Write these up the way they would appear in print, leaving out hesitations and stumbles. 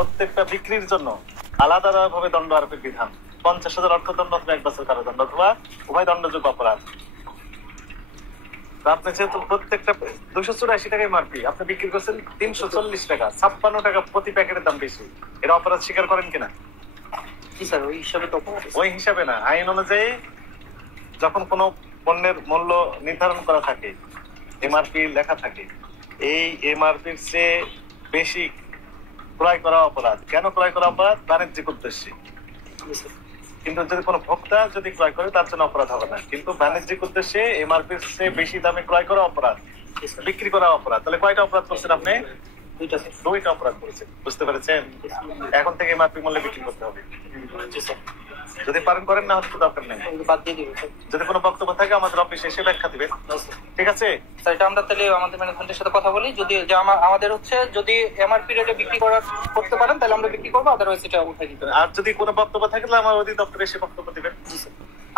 প্রত্যেকটা বিক্রির জন্য আলাদা আলাদা ভাবে দণ্ড আরোপের বিধান। 50,000 অর্থদণ্ড অথবা 1 বছর কারাদণ্ড অথবা উভয় দণ্ডযোগ্য অপরাধ। আপনি যেহেতু প্রত্যেকটা 284 টাকা এমআরপি, আপনি বিক্রি করছেন 340 টাকা, 56 টাকা প্রতি প্যাকেটের দাম বেশি, এর অপরাধ স্বীকার করেন কিনা? ওই হিসাবে না, আইন অনুযায়ী যখন কোনো পণ্যের মূল্য নির্ধারণ করা থাকে, এমআরপি লেখা থাকে, এই এমআরপির চেয়ে বেশি ক্রয় করা অপরাধ। কেন ক্রয় করা অপরাধ? বাণিজ্যিক উদ্দেশ্যে। কিন্তু যদি কোনো ভোক্তা যদি ক্রয় করে তার জন্য অপরাধ হবে না, কিন্তু বাণিজ্যিক উদ্দেশ্যে এমআরপির চেয়ে বেশি দামে ক্রয় করা অপরাধ, বিক্রি করা অপরাধ। তাহলে কয়টা অপরাধ করছেন আপনি? দুইটা অপরাধ করেছেন, বুঝতে পেরেছেন? এখন থেকে এমআরপি মূল্যে বিক্রি করতে হবে। যদি পারেন করেন, না হলে দরকার নেই। যদি কোনো বক্তব্য থাকে আমাদের অফিসে এসে ব্যাখ্যা দিবেন, ঠিক আছে? এটা আমরা তাহলে আমাদের ম্যানেজমেন্টের সাথে কথা বলি, যদি আমাদের হচ্ছে যদি এমআরপি রেটে বিক্রি করতে পারেন তাহলে আমরা বিক্রি করবো, আদারওয়াইজ এটা উঠাই দিতে। আর যদি কোনো বক্তব্য থাকে তাহলে আমার অধিদপ্তরে এসে বক্তব্য দিবেন।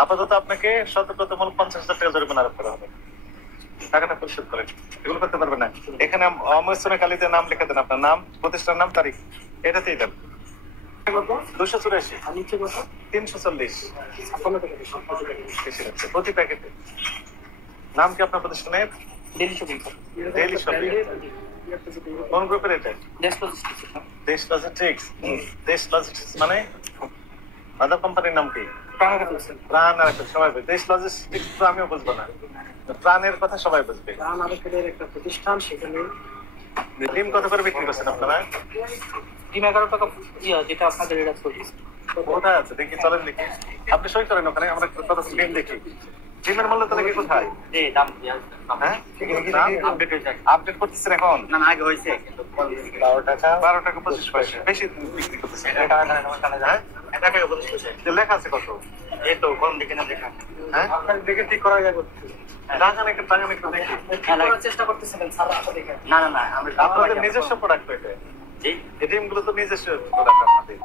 আপাতত আপনাকে সতর্কতামূলক 50,000 টাকা জরিমানা আরোপ করা হবে। টাকাটা পরিশোধ করেন, এগুলো করতে পারবেন না। এখানে অমরসনে কালিতে নাম লিখে দেন, আপনার নাম, প্রতিষ্ঠান নাম, তারিখ, এটাতেই দেন। 284 340 প্রতি প্যাকেটে। নাম কি আপনার প্রতিষ্ঠানের? Daily shopping. Daily shopping. কোন গ্রুপের এটা? দেশ লজিস্টিক্স। দেশ লজিস্টিক্স মানে আদার কোম্পানির নাম কি? প্রাণ আরোপের। সবাই বুঝবে। দেশ লজিস্টিক্স তো আমিও বুঝবো না, প্রাণের কথা সবাই বুঝবে। প্রাণ আরোপের একটা প্রতিষ্ঠান, সেখানে ডিম কত করে বিক্রি করছেন আপনারা? ডিম 11 টাকা, যেটা আপনাদের রেট চলছে। কোথায় আছে দেখি, চলেন দেখি। আপনি সই করেন ওখানে, আমরা কত ডিম দেখি। ডিমের মূল্য তাহলে কি কোথায়? হ্যাঁ, আপডেট করতেছেন এখন? না, আগে হয়েছে, কিন্তু 12 টাকা 25 পয়সা বেশি বিক্রি করতেছেন। লেখা আছে কত? এই তো কোন দিকে না দেখা। হ্যাঁ, দেখে ঠিক করা যায়। টাকা একটু দেখি। চেষ্টা করতেছিলেন না না না, আপনাদের নিজস্ব প্রোডাক্ট এটা। এই ডিমগুলো তো নিজস্ব প্রোডাক্ট আপনাদের।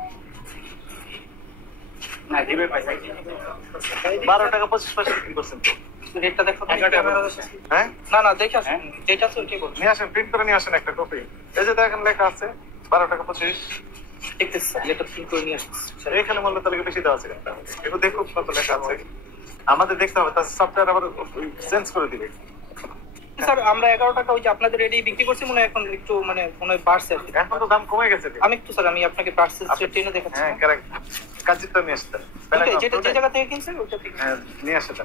না, ডিমের পয়সা 12 টাকা 25 পয়সা বিক্রি করছেন তো। রেটটা দেখো। হ্যাঁ, না দেখে আসেন, যেটা আছে ওইটাই বলুন। নিয়ে আসেন, প্রিন্ট করে নিয়ে আসেন একটা কপি। এই যে দেখেন লেখা আছে 12 টাকা 25। দেখতেছি স্যার, এটা প্রিন্ট করে নিয়ে আসুন। এখানে মূল্য তালিকা বেশি দেওয়া আছে, একটু দেখুন কত লেখা আছে। আমাদের দেখতে হবে, তার সফটওয়্যার আবার চেঞ্জ করে দিবে। স্যার আমরা 11 টাকা ওই যে আপনাদের রেডি বিক্রি করছি, মনে হয় এখন একটু মনে হয় বাড়ছে। এখন তো দাম কমে গেছে। আমি একটু স্যার আমি আপনাকে পার্সেস ট্রেনে দেখাচ্ছি। হ্যাঁ, কারেক্ট। কাজিটা নিয়ে আসতে যেটা যে জায়গা থেকে কিনছেন ওইটা থেকে নিয়ে আসতে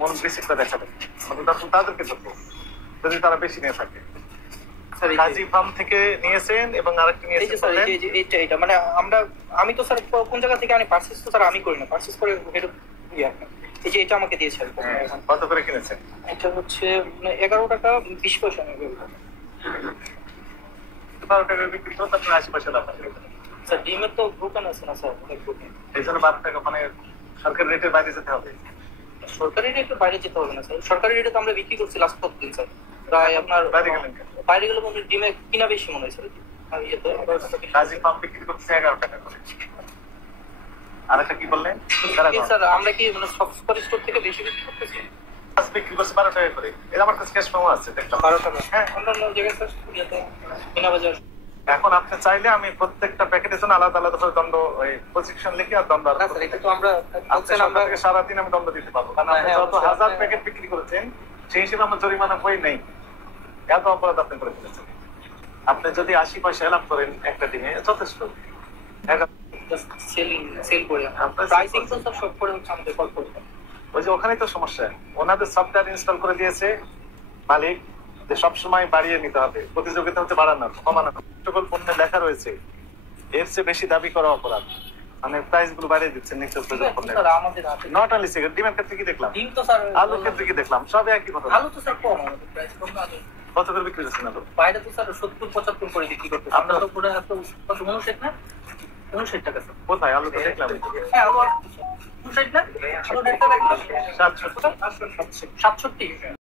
মন বেশি করে দেখাবেন, তাদেরকে ধরবো যদি তারা বেশি নিয়ে থাকে। কাজী ফার্ম থেকে নিয়েছেন এবং আরেকটা নিয়েছেন স্যার, এইটা মানে আমি তো স্যার কোন জায়গা থেকে আনি পার্সেস তো স্যার আমি করি না, পার্সেস করে এই যে এটা আমাকে দিয়েছে। কত করে কিনেছেন? এটা হচ্ছে 11 টাকা 20 পয়সা। 12 টাকা বিক্রি করতে আপনার 80 পয়সা লাভ আছে স্যার। ডিমের তো দোকান আছে না স্যার, অনেক দোকান। এই জন্য 12 টাকা মানে সরকারি রেটের বাইরে যেতে হবে। সরকারি রেটের বাইরে যেতে হবে না স্যার, সরকারি রেটে তো আমরা বিক্রি করছি লাস্ট কতদিন স্যার, প্রায় আপনার বাইরে গেলে কিন্তু ডিমে কিনা বেশি মনে হয় স্যার। কাজী ফার্ম বিক্রি করছে 11 টাকা করে। আর একটা কি বললেন স্যার? আমরা কি মানে সব সুপার স্টোর থেকে বেশি বিক্রি করতেছি? বিক্রি করছে 12 টাকা করে। এটা আমার কাছে ক্যাশ মেমো আছে, দেখলাম 12 টাকা। হ্যাঁ, অন্যান্য জায়গায় স্যার কিনা বাজার। এখন আপনি চাইলে আমি প্রত্যেকটা প্যাকেটের জন্য আলাদা আলাদা করে দণ্ড প্রেসক্রিপশন লিখে আর দণ্ড না স্যার, এটা তো আমরা সারাদিন আমি দণ্ড দিতে পারবো, কারণ আপনি যত হাজার প্যাকেট বিক্রি করেছেন সেই হিসেবে আমার জরিমানা বই নেই। এত অপরাধ আপনি করে ফেলেছেন। আপনি যদি 80 পয়সা লাভ করেন একটা দিনে, যথেষ্ট। সেল করে প্রাইসিং তো সব সব করে হচ্ছে আমাদের কল করতে। ওই যে ওখানেই তো সমস্যা, ওনাদের সফটওয়্যার ইনস্টল করে দিয়েছে মালিক যে সবসময় বাড়িয়ে নিতে হবে, প্রতিযোগিতা হচ্ছে বাড়ানো কমানো। সকল পণ্যে লেখা রয়েছে এর চেয়ে বেশি দাবি করা অপরাধ, মানে প্রাইস গুলো বাড়িয়ে দিচ্ছেন নিশ্চয়। নট অনলি সিগারেট, ডিমের ক্ষেত্রে কি দেখলাম, আলুর ক্ষেত্রে কি দেখলাম, সব একই কথা। আলু তো স্যার কম, আমাদের প্রাইস কম না। কত করে বিক্রি করছেন আলু? বাইরে তো স্যার 70-75 করে বিক্রি করতে। আমরা তো পুরো এত 59 না 59 টাকা স্যার। কোথায় আলু তো দেখলাম? হ্যাঁ, আলু 59 না, আলু রেটটা দেখলাম 67। 67।